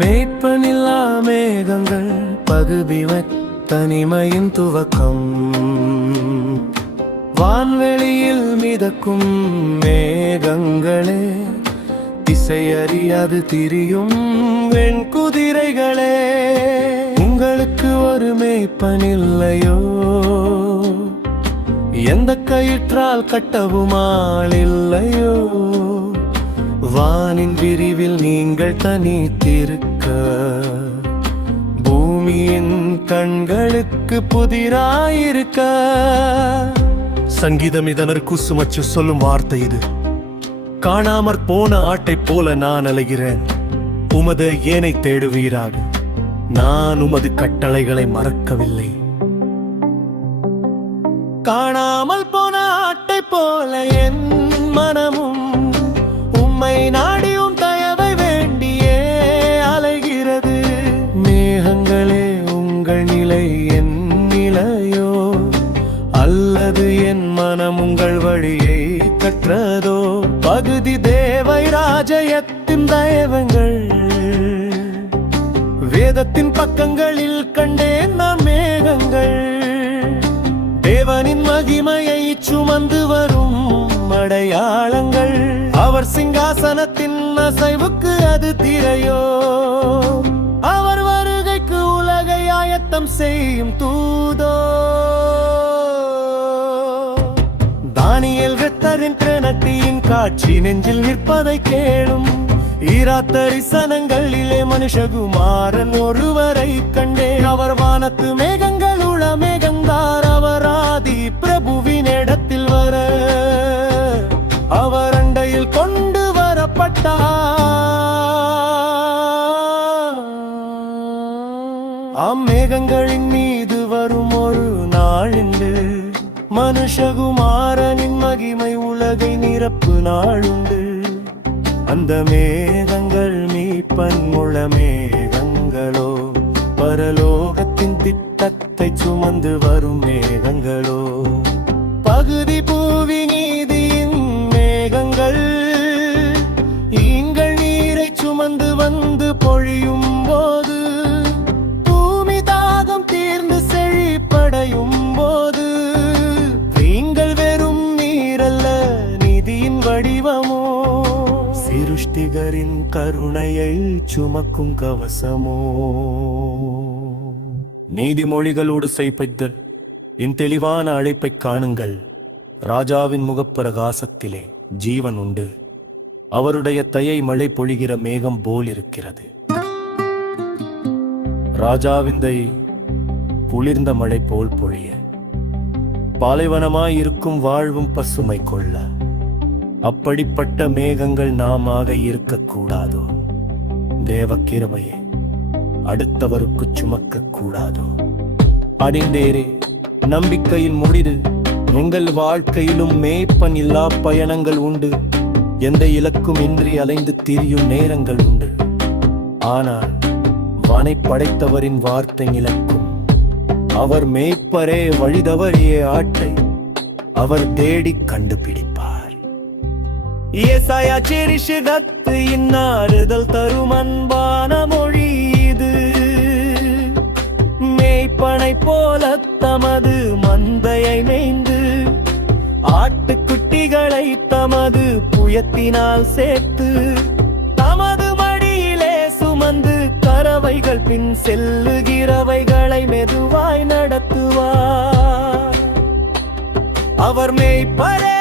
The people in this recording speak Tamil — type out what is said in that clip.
மேய்ப்பனில்லா மேகங்கள் பகுதிவ தனிமையின் துவக்கம். வான்வெளியில் மிதக்கும் மேகங்களே, திசையறியாது திரியும் வெண்குதிரைகளே. உங்களுக்கு ஒரு மேய்ப்பனில்லையோ? எந்த கயிற்றால் கட்டவும் ஆள் இல்லையோ? வானின் விரிவில் நீங்கள் தனித்திருக்க, பூமியின் கண்களுக்கு புதிராயிருக்க. சங்கீதம் இதனருக்கு சுமச்சு சொல்லும் வார்த்தை இது. காணாமற் போன ஆட்டை போல நான் அலைகிறேன், உமது ஏனை தேடுவீராக. நான் உமது கட்டளைகளை மறக்கவில்லை. காணாமல் போன ஆட்டை போல என் மனமும் உம்மை நாடியும் தயவை வேண்டியே அலைகிறது. மேகங்களே, உங்கள் நிலை என் நிலையோ? அல்லது என் மனம் உங்கள் வழியை கற்றதோ? பகுதி தேவை ராஜ்யத்தின் தயவங்கள், வேதத்தின் பக்கங்களில் கண்டேன் நான் மேகங்கள். தேவனின் மகிமையை சுமந்து வரும் அடையாளங்கள். அவர் சிங்காசனத்தின் அசைவுக்கு அது திரையோ? அவர் வருகைக்கு உலகை ஆயத்தம் செய்யும் தூதோ? தானியேல் இரத்தரின் கிரணத்தியின் காட்சி நெஞ்சில் நிற்பதை கேளும். ஈரா தரிசனங்களிலே மனுஷகுமாரன் ஒருவரை கண்டே. அவர் வானத்து மேகங்கள் உள மேகந்தார். அவர் ஆதி பிரபுவின் இடத்தில் வர அவர் அண்டையில் கொண்டு வரப்பட்டார். அம்மேகங்களின் மீது வரும் ஒரு நாளுண்டு, மனுஷகுமாரனின் மகிமை உலகை நிரப்பு நாளுண்டு. அந்த மேகங்கள் மீட்பன் முழ மேகங்களோ? பரலோகத்தின் திட்டத்தை சுமந்து வரும் மேகங்களோ? பகுதி பூவி நீதியின் மேகங்கள், ஈங்கள் நீரை சுமந்து வந்து பொழியும் போது, பூமி தாகம் தீர்ந்து செழிப்படையும் போது, நீங்கள் வெறும் நீரல்ல, நீதியின் வடிவமோ? சிருஷ்டிகரின் கருணையை சுமக்கும் கவசமோ? நீதிமொழிகளோடு செய்பைத்தல் இன் தெளிவான அழைப்பை காணுங்கள். ராஜாவின் முகப்பிரகாசத்திலே ஜீவன் உண்டு, அவருடைய தயை மழை பொழிகிற மேகம் போல் இருக்கிறது. ராஜாவின் தயை குளிர்ந்த மழை போல் பொழிய, பாலைவனமாயிருக்கும் வாழ்வும் பசுமை கொள்ள. அப்படிப்பட்ட மேகங்கள் நாமாக இருக்கக்கூடாதோ? தேவ கிருபையே அடுத்தவருக்கு சுமக்க கூடாதோ? அறிந்தேரே, நம்பிக்கையின் முடிவு. உங்கள் வாழ்க்கையிலும் மேய்ப்பன் இல்லா பயணங்கள் உண்டு. எந்த இலக்கும் இன்றி அலைந்து திரியும் நேரங்கள் உண்டு. ஆனால் வானை படைத்தவரின் வார்த்தை இலக்கும். அவர் மேய்ப்பரே வழிதவறிய ஆட்டை அவர் தேடி கண்டுபிடிப்பார். ஏசாயா செரிஷகத்து இன்னாறுதல் தரும் அன்பான மொழி இது. மேய்ப்பனை போல தமது மந்தையை மேய்ந்து, ஆட்டுக்குட்டிகளை தமது புயத்தினால் சேர்த்து, தமது மடியிலே சுமந்து கறவைகள் பின் செல்லுகிறவைகளை மெதுவாய் நடத்துவார். அவர் மேய்ப்பரே